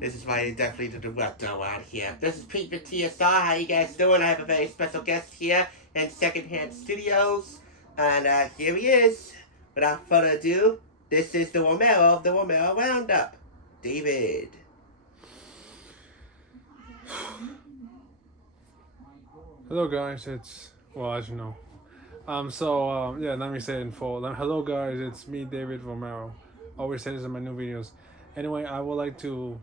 This is why I definitely did the work go out here. This is Pete with TSR. How you guys doing? I have a very special guest here in Secondhand Studios. And here he is. Without further ado, this is the Romero of the Romero Roundup. David. Hello guys, as you know. Let me say it in full. Hello guys, it's me, David Romero. Always say this in my new videos. Anyway, I would like to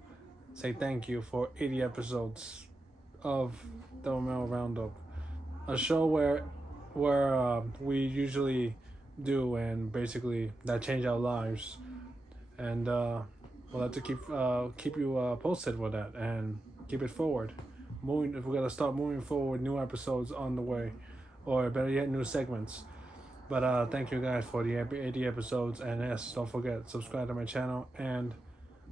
say thank you for 80 episodes of the Romero Roundup, a show where we usually do and basically that change our lives, and we'll have to keep you posted with that and keep it forward. We're gonna start moving forward, new episodes on the way, or better yet, new segments. But thank you guys for the 80 episodes, and yes, don't forget, subscribe to my channel, and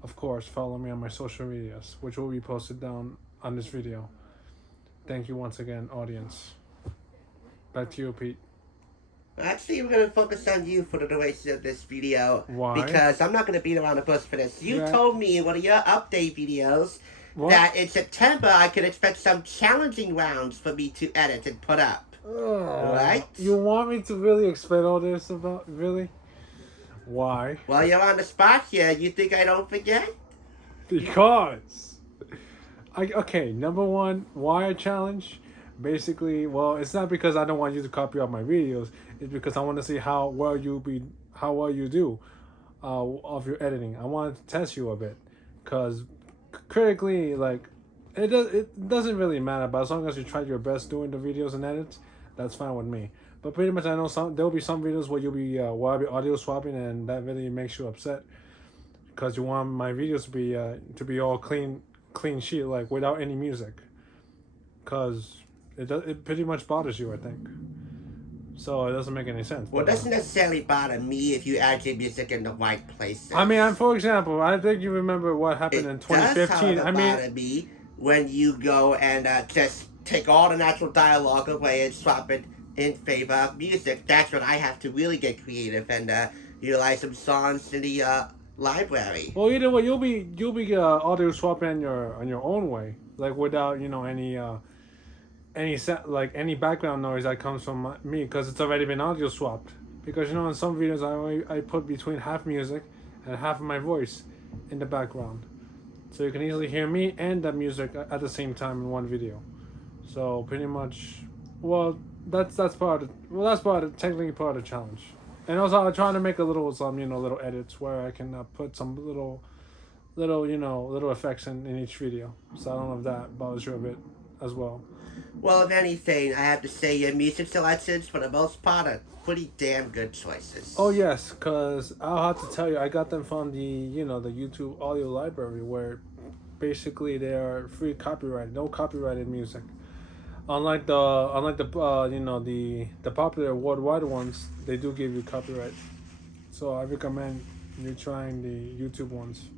of course follow me on my social medias, which will be posted down on this video. Thank you once again, audience. Back to you, Pete. Actually, we're going to focus on you for the duration of this video. Why? Because I'm not going to beat around the bush for this. You told me in one of your update videos that in September I could expect some challenging rounds for me to edit and put up. Right? You want me to really explain all this about, really? Why? Well, you're on the spot here. You think I don't forget? Because. Okay, number one, why a challenge? Basically, well, it's not because I don't want you to copy out my videos. It's because I want to see how well you do of your editing. I want to test you a bit, because critically, like, it doesn't really matter. But as long as you try your best doing the videos and edits, that's fine with me. But pretty much, I know there'll be some videos where where I'll be audio swapping, and that really makes you upset because you want my videos to be all clean sheet, like without any music, because it pretty much bothers you, I think. So it doesn't make any sense. Well, it doesn't necessarily bother me if you add your music in the right places. I mean, for example, I think you remember what happened in 2015. It does bother me when you go and just take all the natural dialogue away and swap it in favor of music. That's when I have to really get creative and utilize some songs in the library. Well, either way, you'll be audio swapping on your own way, like without any background noise that comes from me, because it's already been audio swapped. Because in some videos I put between half music and half of my voice in the background, so you can easily hear me and the music at the same time in one video. So pretty much, that's technically part of the challenge. And also I'm trying to make some little edits where I can put some little effects in each video. So I don't know if that bothers you a bit as well. Well, if anything, I have to say your music selections, for the most part, are pretty damn good choices. Oh yes, because I'll have to tell you, I got them from the YouTube audio library, where basically they are free copyright, no copyrighted music. Unlike the popular worldwide ones, they do give you copyright. So I recommend you trying the YouTube ones.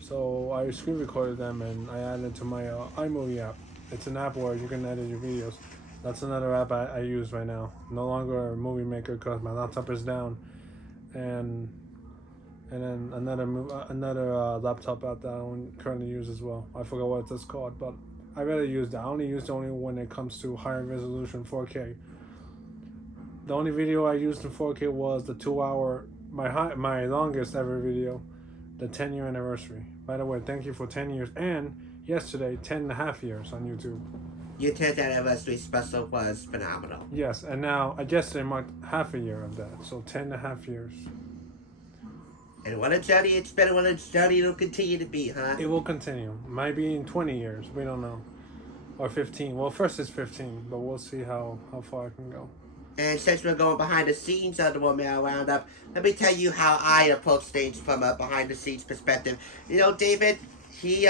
So I screen recorded them and I added it to my iMovie app. It's an app where you can edit your videos. That's another app I use right now. No longer a movie maker because my laptop is down, and then another laptop app that I don't currently use as well. I forgot what it's called, but I rather use that. I only use it only when it comes to higher resolution 4K. The only video I used in 4K was the 2-hour, my longest ever video, the 10-year anniversary. By the way, thank you for 10 years, and yesterday 10.5 years on YouTube. Your 10th anniversary special was phenomenal. Yes, and now yesterday marked half a year of that, so 10.5 years. And what a journey it's been, what a journey it'll continue to be, huh? It will continue. Might be in 20 years, we don't know. Or 15. Well, first it's 15, but we'll see how far I can go. And since we're going behind the scenes of the Romero Roundup, let me tell you how I approach things from a behind the scenes perspective. David, he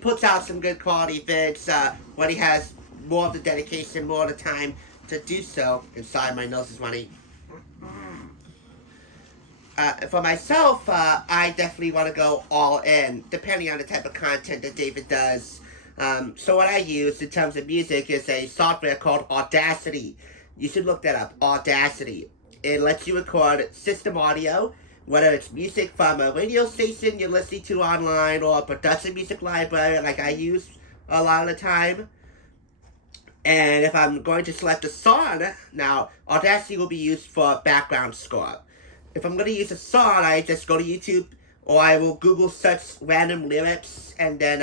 puts out some good quality vids when he has more of the dedication, more of the time to do so. And sorry, my nose is running. For myself, I definitely want to go all in, depending on the type of content that David does. So what I use in terms of music is a software called Audacity. You should look that up, Audacity. It lets you record system audio whether it's music from a radio station you're listening to online or a production music library like I use a lot of the time. And if I'm going to select a song, now Audacity will be used for background score. If I'm going to use a song, I just go to YouTube or I will Google search random lyrics and then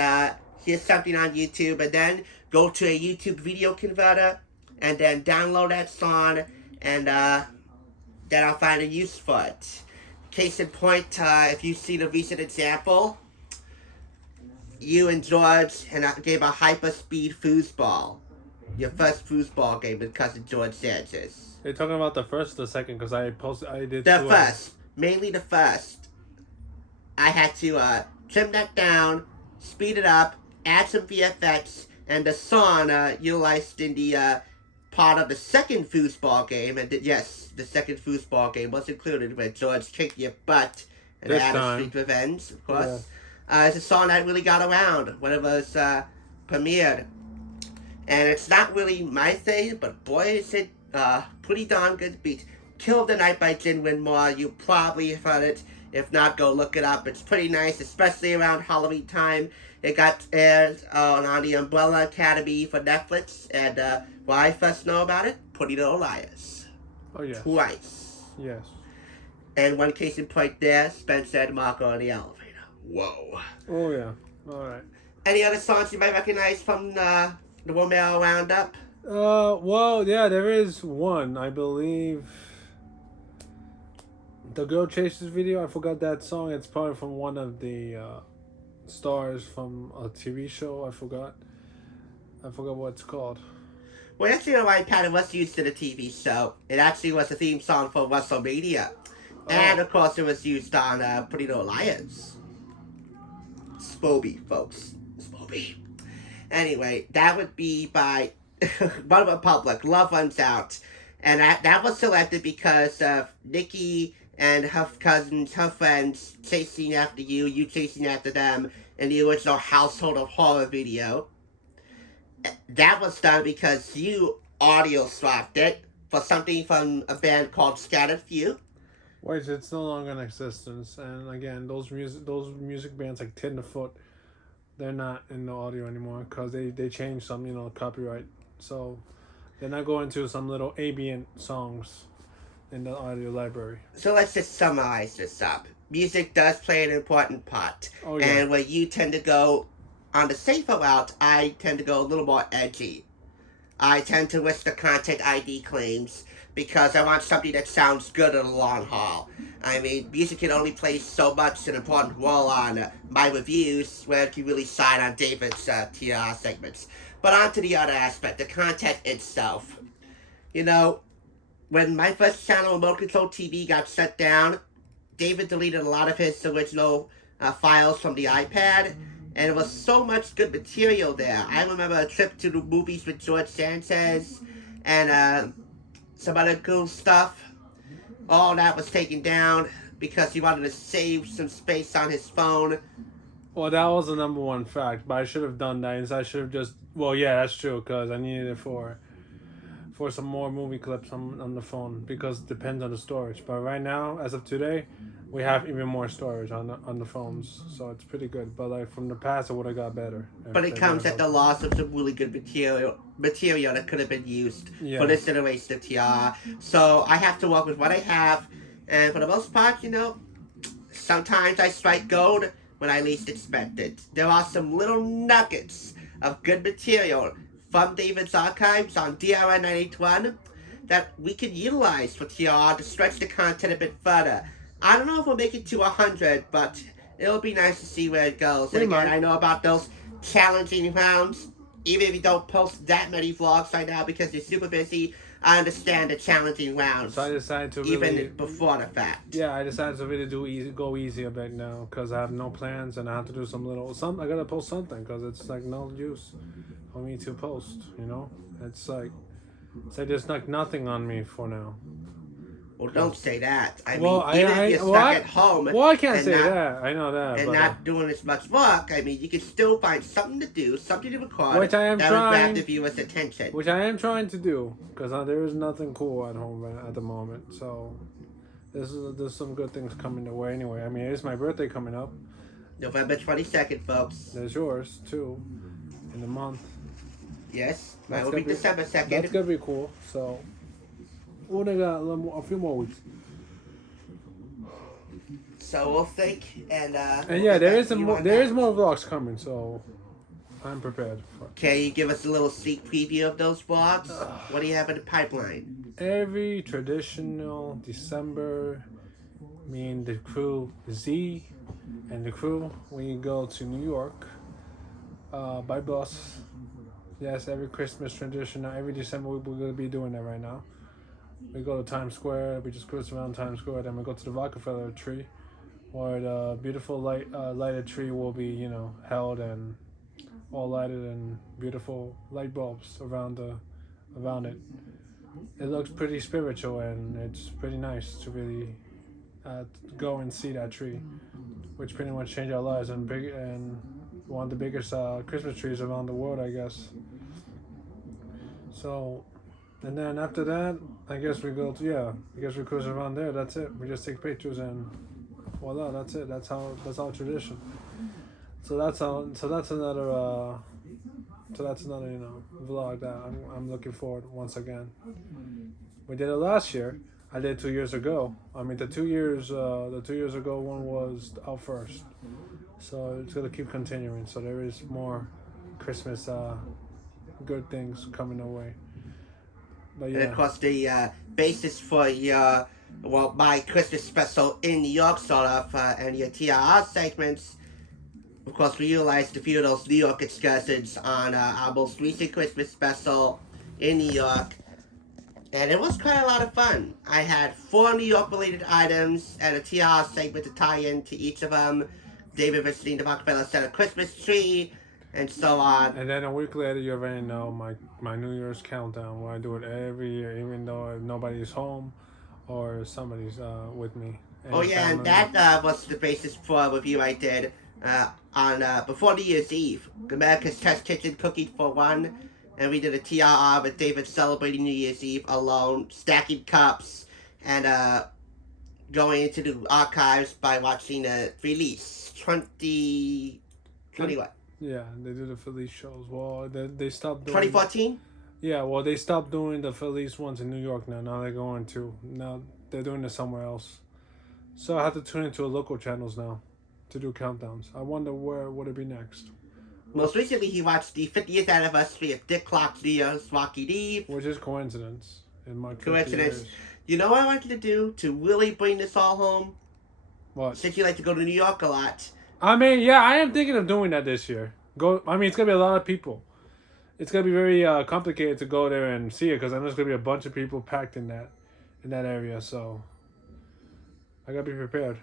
hear something on YouTube and then go to a YouTube video converter and then download that song and then I'll find a use for it. Case in point, if you've seen a recent example, you and George and I gave a hyperspeed foosball. Your first foosball game with cousin George Sanchez. Are you talking about the first or the second? Because I did the two first. Mainly the first. I had to trim that down, speed it up, add some VFX, and the song utilized in the part of the second foosball game. And yes, the second foosball game was included where George kicked your butt and added Street Revenge, of course. Yeah. It's a song that really got around when it was premiered. And it's not really my thing, but boy, is it pretty darn good beat. Kill the Night by Jin Winmore. You probably have heard it. If not, go look it up. It's pretty nice, especially around Halloween time. It got aired on the Umbrella Academy for Netflix. And when I first know about it, Pretty Little Liars. Oh, yes. Twice. Yes. And one case in point there, Spencer and Marco on the elevator. Whoa. Oh, yeah. All right. Any other songs you might recognize from the Romero Roundup? Well, yeah, there is one, I believe. The Girl Chasers video, I forgot that song. It's probably from one of the stars from a TV show. I forgot what it's called. Well, actually, the right pattern was used in the TV show. It actually was a theme song for WrestleMania. Oh. And, of course, it was used on Pretty Little Liars. Spoby, folks. Spoby. Anyway, that would be by One Republic, Love Runs Out. And that was selected because of Nikki and her cousins, her friends, chasing after you chasing after them in the original Household of Horror video. That was done because you audio swapped it for something from a band called Scattered Few. Wait, it's no longer in existence. And again, those music bands like Tenderfoot, they're not in the audio anymore because they changed some, copyright. So they're not going to some little ambient songs in the audio library. So let's just summarize this up. Music does play an important part. Oh, yeah. And where you tend to go on the safer route, I tend to go a little more edgy. I tend to list the content ID claims because I want something that sounds good in the long haul. I mean, music can only play so much an important role on my reviews where it can really shine on David's TR segments. But on to the other aspect, the content itself. When my first channel, Remote Control TV, got shut down, David deleted a lot of his original files from the iPad, and it was so much good material there. I remember a trip to the movies with George Sanchez, and some other cool stuff. All that was taken down because he wanted to save some space on his phone. Well, that was the number one fact, but I should have done that. I should have just... Well, yeah, that's true, because I needed it for some more movie clips on the phone, because it depends on the storage. But right now, as of today, we have even more storage on the phones, so it's pretty good. But like from the past, it would have got better. But it comes at the loss of some really good material that could have been used for this iteration of TR. So I have to work with what I have, and for the most part, sometimes I strike gold when I least expect it. There are some little nuggets of good material from David's archives on DRN 981 that we could utilize for TR to stretch the content a bit further. I don't know if we'll make it to 100, but it'll be nice to see where it goes. And again, I know about those challenging rounds. Even if you don't post that many vlogs right now because you're super busy, I understand the challenging rounds. So I decided to even before the fact. Yeah, I decided to really go easy a bit now because I have no plans and I have to do I gotta post something because it's like no use for me to post. It's like there's like nothing on me for now. Well, don't say that. I mean, if you're stuck at home... Well, I can't say that. I know that. And not doing as much work, I mean, you can still find something to do, something to record, which I am that would grab the viewer's attention. Which I am trying to do, because there is nothing cool at home at the moment. So, there's some good things coming the way anyway. I mean, it's my birthday coming up. November 22nd, folks. There's yours too, in a month. Yes, mine That's will gonna be December 2nd. That's gonna be cool. So, we only got a few more weeks. So we'll think and And yeah, there is more vlogs coming. So, I'm prepared. Can you give us a little sneak preview of those vlogs? What do you have in the pipeline? Every traditional December, me and the crew, Z and the crew, we go to New York by bus. Yes, every Christmas tradition. Every December, we're going to be doing that right now. We go to Times Square. We just cruise around Times Square. Then we go to the Rockefeller tree, where the beautiful lighted tree will be, held and all lighted and beautiful light bulbs around it. It looks pretty spiritual and it's pretty nice to really go and see that tree, which pretty much changed our lives and one of the biggest Christmas trees around the world, I guess. So, and then after that, I guess we cruise around there. That's it. We just take pictures and voila, that's it. That's our tradition. So that's another vlog that I'm looking forward once again. We did it last year. I did 2 years ago. I mean, the 2 years ago one was out first. So it's gonna keep continuing. So there is more Christmas good things coming our way. But yeah. And of course, the basis for my Christmas special in New York, sort of, and your TRR segments. Of course, we utilized a few of those New York excursions on our most recent Christmas special in New York. And it was quite a lot of fun. I had 4 New York-related items and a TR segment to tie into each of them. David visiting the Rockefeller Center Christmas tree, and so on. And then a week later, you already know my New Year's countdown, where I do it every year, even though nobody's home or somebody's with me. Oh yeah, and that was the basis for a review I did on before New Year's Eve. America's Test Kitchen Cooking for One. And we did a TRR with David celebrating New Year's Eve alone, stacking cups, and going into the archives by watching the release 20 what? Yeah, they do the Felice shows. Well, they stopped doing 2014? Yeah, well, they stopped doing the Felice ones in New York now. Now they're doing it somewhere else. So I have to tune into local channels now to do countdowns. I wonder where would it be next. Most recently, he watched the 50th anniversary of Dick Clark's New Year's Rocky Eve. Which is coincidence in my coincidence. You know what I wanted to do to really bring this all home? What? Since you like to go to New York a lot. I mean, yeah, I am thinking of doing that this year. It's gonna be a lot of people. It's gonna be very complicated to go there and see it because I know there's gonna be a bunch of people packed in that area. So I gotta be prepared.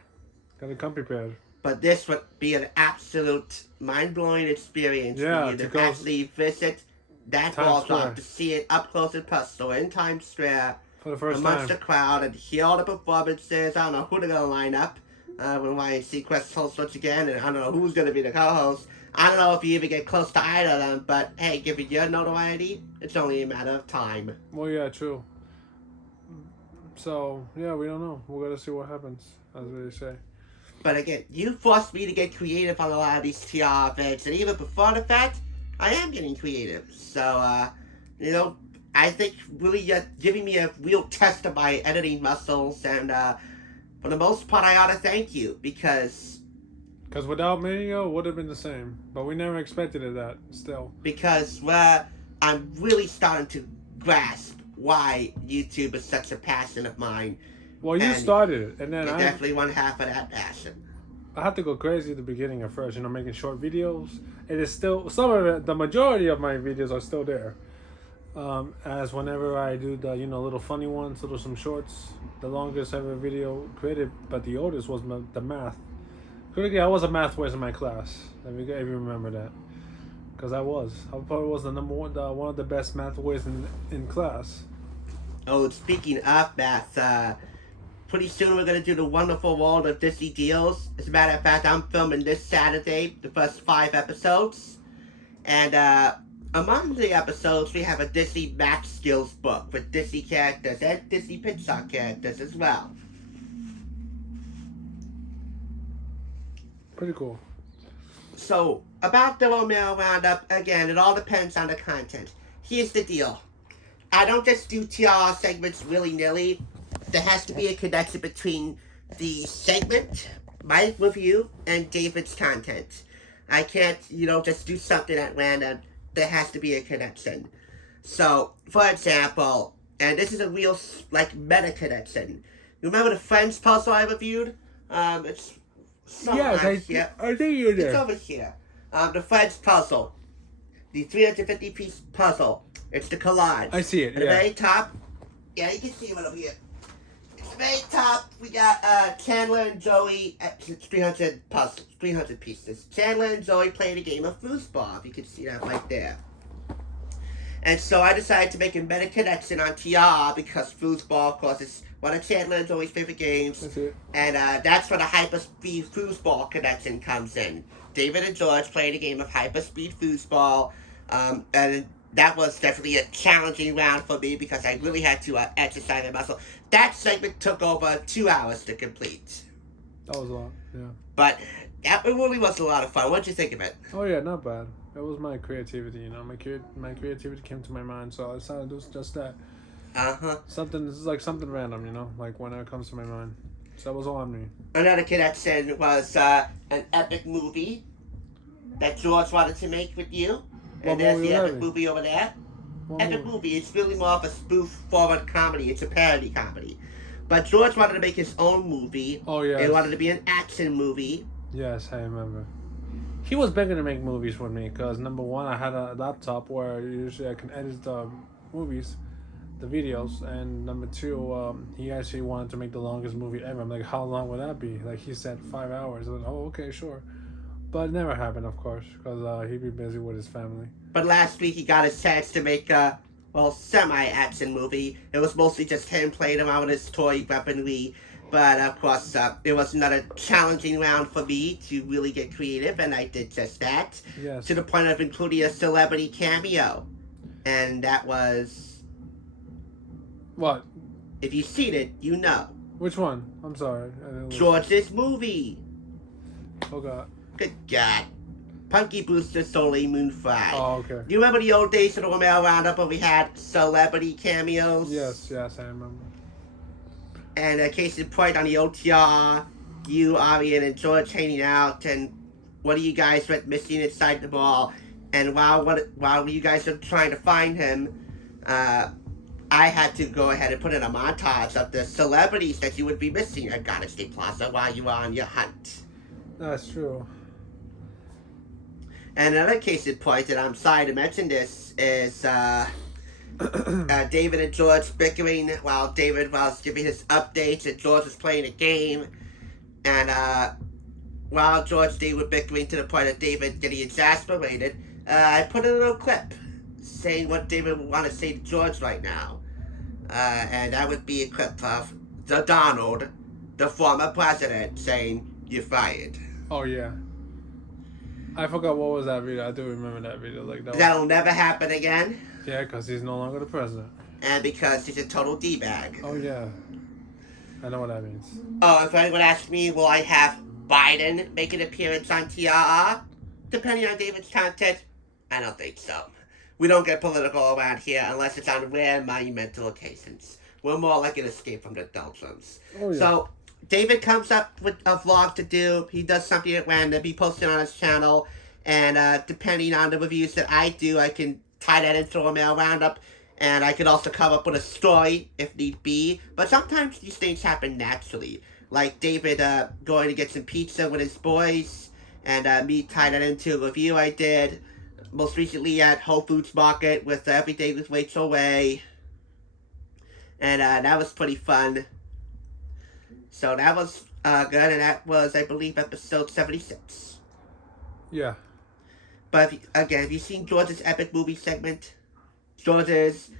Gotta come prepared. But this would be an absolute mind-blowing experience for you to actually visit that ballpark, to see it up close and personal in Times Square for the first amongst time. the crowd and hear all the performances. I don't know who they're gonna line up when Ryan Seacrest hosts once again, and I don't know who's gonna be the co-host. I don't know if you even get close to either of them, but hey, given your notoriety, it's only a matter of time. Well, yeah, true. So yeah, we don't know. We gotta see what happens, as they say. But again, you forced me to get creative on a lot of these TR events, and even before the fact, I am getting creative. So, I think really you're giving me a real test of my editing muscles, and for the most part, I ought to thank you, because without me, it would have been the same. But we never expected it that, still. Because, I'm really starting to grasp why YouTube is such a passion of mine. Well, you started it, and then you're definitely one half of that passion. I had to go crazy at the beginning at first, making short videos. It is still, some of it, the majority of my videos are still there. As whenever I do the, little funny ones, some shorts, the longest ever video created, but the oldest was the math. Critically, I was a math whiz in my class, if you remember that. Because I probably was the number one, one of the best math whiz in class. Oh, speaking of math, pretty soon we're going to do the wonderful world of Disney deals. As a matter of fact, I'm filming this Saturday, the first 5 episodes. And among the episodes, we have a Disney math skills book with Disney characters and Disney Pixar characters as well. Pretty cool. So, about the Romero Roundup, again, it all depends on the content. Here's the deal. I don't just do TR segments willy-nilly. There has to be a connection between the segment, my review, and David's content. I can't, just do something at random. There has to be a connection. So, for example, and this is a real, meta connection. You remember the Friends puzzle I reviewed? It's somewhere Yes, here. I think you're It's there. over here. The Friends puzzle. The 350-piece puzzle. It's the collage. I see it, At the yeah. very top, yeah, you can see it over here. At the very top, we got Chandler and Joey. It's 300 pieces. Chandler and Joey playing a game of foosball. You can see that right there. And so I decided to make a meta connection on TR because foosball, of course, is one of Chandler and Joey's favorite games. That's it. And that's where the hyperspeed foosball connection comes in. David and George played a game of hyperspeed foosball. And that was definitely a challenging round for me because I really had to exercise my muscle. That segment took over 2 hours to complete. That was a lot, yeah. But it really was a lot of fun. What did you think of it? Oh yeah, not bad. It was my creativity, My creativity came to my mind, so I decided to do just that. Something, this is like something random, like when it comes to my mind. So that was all on me. Another connection was an epic movie that George wanted to make with you. And there's the epic movie over there. Epic movie. It's really more of a spoof-forward comedy. It's a parody comedy. But George wanted to make his own movie. Oh, yeah. It wanted to be an action movie. Yes, I remember. He was begging to make movies with me because, number one, I had a laptop where usually I can edit the movies, the videos. And number two, he actually wanted to make the longest movie ever. I'm like, how long would that be? Like, he said 5 hours. I was like, oh, okay, sure. But it never happened, of course, because he'd be busy with his family. But last week he got his chance to make a, semi-action movie. It was mostly just him playing around with his toy weaponry. But, of course, it was another challenging round for me to really get creative, and I did just that. Yes. To the point of including a celebrity cameo. And that was... What? If you've seen it, you know. Which one? I'm sorry. George's movie. Oh, God. Good God. Punky Brewster, Soleil Moon Frye. Oh, okay. Do you remember the old days of the Romero Roundup where we had celebrity cameos? Yes, I remember. And case in point on the OTR, you, Arian, and George hanging out, and one of you guys went missing inside the mall. And while you guys were trying to find him, I had to go ahead and put in a montage of the celebrities that you would be missing at Garden State Plaza while you were on your hunt. That's true. And another case in point, and I'm sorry to mention this, is David and George bickering while David was giving his updates and George was playing a game. And while George and David were bickering to the point of David getting exasperated, I put in a little clip saying what David would want to say to George right now. And that would be a clip of the Donald, the former president, saying, "You're fired." Oh, yeah. I forgot what was that video. I do remember that video. That'll never happen again. Yeah, because he's no longer the president. And because he's a total D-bag. Oh, yeah. I know what that means. Oh, if anyone asks me, will I have Biden make an appearance on TRR? Depending on David's content, I don't think so. We don't get political around here unless it's on rare monumental occasions. We're more like an escape from the doldrums. Oh, yeah. So, David comes up with a vlog to do. He does something at random. He posts it on his channel. And depending on the reviews that I do, I can tie that into a mail roundup. And I could also come up with a story if need be. But sometimes these things happen naturally. Like David going to get some pizza with his boys. And me tie that into a review I did. Most recently at Whole Foods Market with Every Day with Rachel Ray. And that was pretty fun. So that was good, and that was, I believe, episode 76. Yeah. But, if you've seen George's epic movie segment, George is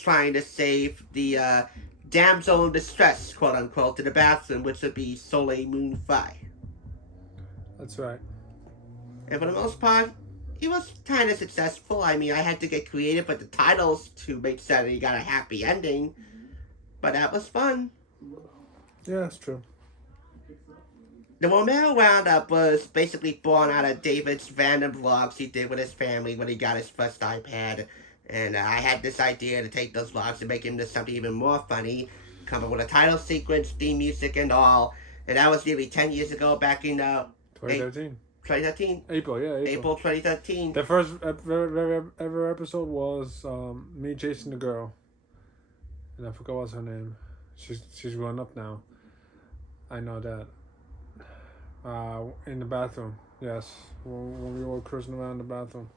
trying to save the damsel in distress, quote-unquote, in the bathroom, which would be Soleil Moon Frye. That's right. And for the most part, he was kind of successful. I had to get creative with the titles to make sure that he got a happy ending. But that was fun. Yeah, that's true. The Romero Roundup was basically born out of David's random vlogs he did with his family when he got his first iPad. And I had this idea to take those vlogs and make them into something even more funny, come up with a title sequence, theme music, and all. And that was nearly 10 years ago, back in 2013. 2013? April, yeah, April 2013. The first ever episode was me chasing the girl, and I forgot what's her name. She's grown up now. I know that. In the bathroom, yes, when we were cruising around the bathroom,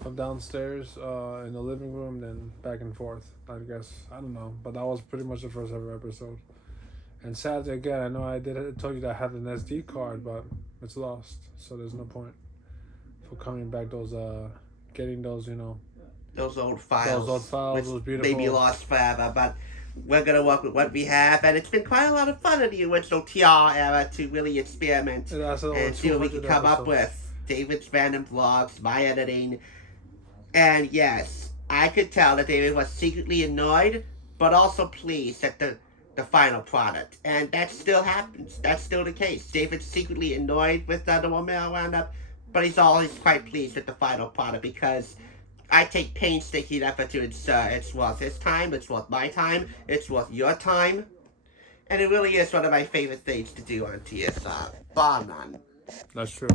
from downstairs in the living room, then back and forth. I guess I don't know, but that was pretty much the first ever episode. And sadly, again, I know I told you that I have an SD card, but it's lost, so there's no point for coming back. Getting those, Those old files. Those beautiful. May be lost forever, but we're gonna work with what we have, and it's been quite a lot of fun in the original TR era to really experiment and see what we can come up with. David's random vlogs, my editing, and yes, I could tell that David was secretly annoyed, but also pleased at the final product, and that still happens. That's still the case. David's secretly annoyed with the Romero Roundup, but he's always quite pleased with the final product because I take painstaking effort to ensure it's worth his time, it's worth my time, it's worth your time, and it really is one of my favorite things to do on TSR. Bar none. That's true.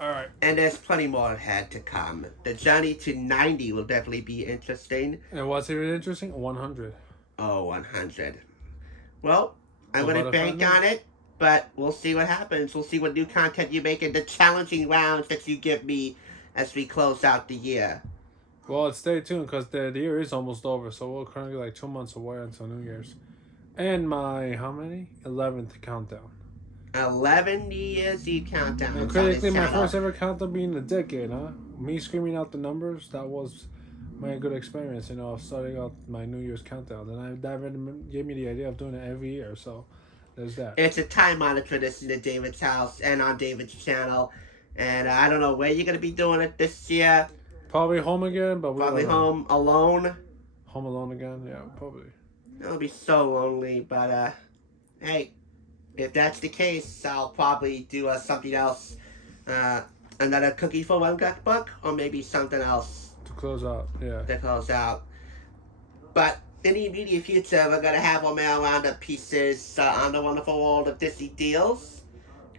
Alright. And there's plenty more ahead to come. The journey to 90 will definitely be interesting. And what's even interesting? 100. Oh, 100. Well, I'm going to bank on it, but we'll see what happens. We'll see what new content you make and the challenging rounds that you give me as we close out the year. Well, stay tuned because the year is almost over, so we're currently like 2 months away until New Year's. And my, how many? 11th countdown. 11 years you countdown. And critically, my first ever countdown being a decade, huh? Me screaming out the numbers, that was my good experience, of starting out my New Year's countdown. And that gave me the idea of doing it every year, so there's that. It's a time-honored tradition at David's house and on David's channel. And I don't know where you're going to be doing it this year. Probably home again, but probably home alone. Home alone again, yeah, probably. It'll be so lonely, but hey, if that's the case, I'll probably do something else. Another Cookie for One Cookbook, or maybe something else. To close out, yeah. To close out. But in the immediate future, we're going to have Romero Roundup pieces on the wonderful world of Disney Deals.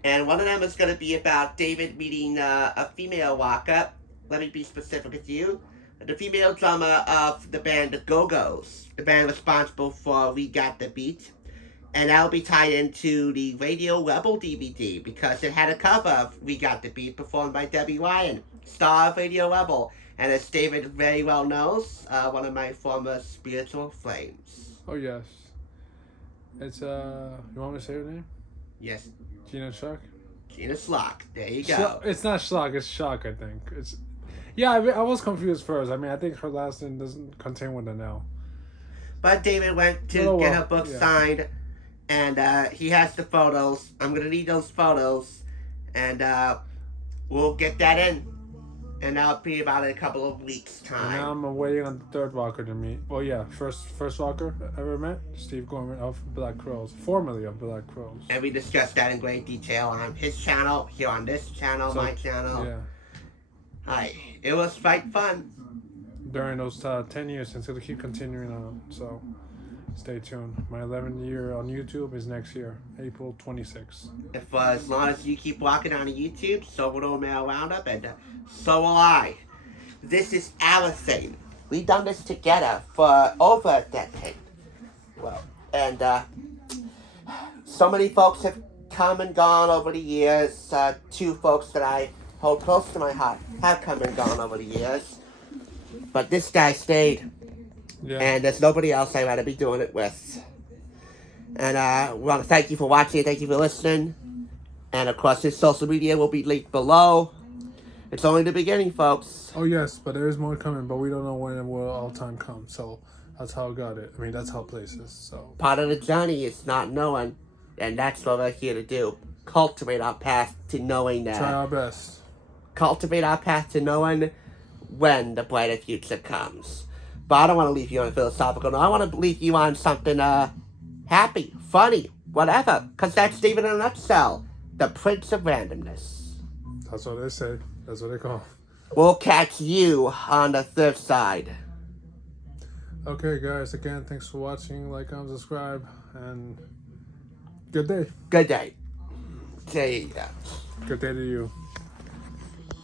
And one of them is going to be about David meeting a female walk-up. Let me be specific with you. The female drummer of the band The Go-Go's. The band responsible for We Got the Beat. And that'll be tied into the Radio Rebel DVD because it had a cover of We Got the Beat performed by Debbie Ryan, star of Radio Rebel. And as David very well knows, one of my former spiritual flames. Oh, yes. It's, you want me to say her name? Yes. Gina Schlock? Gina Schlock. There you go. It's not Schlock, it's Shock, I think. Yeah, I was confused first. I mean, I think her last name doesn't contain with an L. But David went to get her book signed, and he has the photos. I'm going to need those photos, and we'll get that in. And that'll be about in a couple of weeks' time. And now I'm waiting on the third walker to meet. Well, yeah, first walker I ever met, Steve Gorman of Black Crows, formerly of Black Crows. And we discussed that in great detail on his channel, here on this channel, my channel. Yeah. Hi. It was quite fun. During those 10 years, and it's going to keep continuing on. So, stay tuned. My 11th year on YouTube is next year, April 26th. If as long as you keep walking on YouTube, so will Romero Roundup, and so will I. This is our thing. We've done this together for over a decade. Well, and so many folks have come and gone over the years. Two folks that I hold close to my heart have come and gone over the years. But this guy stayed. Yeah. And there's nobody else I'd rather be doing it with. And we want to thank you for watching. Thank you for listening. And of course, his social media will be linked below. It's only the beginning, folks. Oh, yes, but there is more coming, but we don't know when it will all time come. So that's how I got it. I mean, that's how it places. So part of the journey is not knowing, and that's what we're here to do. Cultivate our path to knowing that. Try our best. Cultivate our path to knowing when the brighter future comes. But I don't want to leave you on a philosophical note. I want to leave you on something happy, funny, whatever. Because that's David in a nutshell. The Prince of Randomness. That's what they say. That's what they call. We'll catch you on the third side. Okay, guys. Again, thanks for watching. Like, comment, subscribe, and good day. Good day. See ya. Good day to you.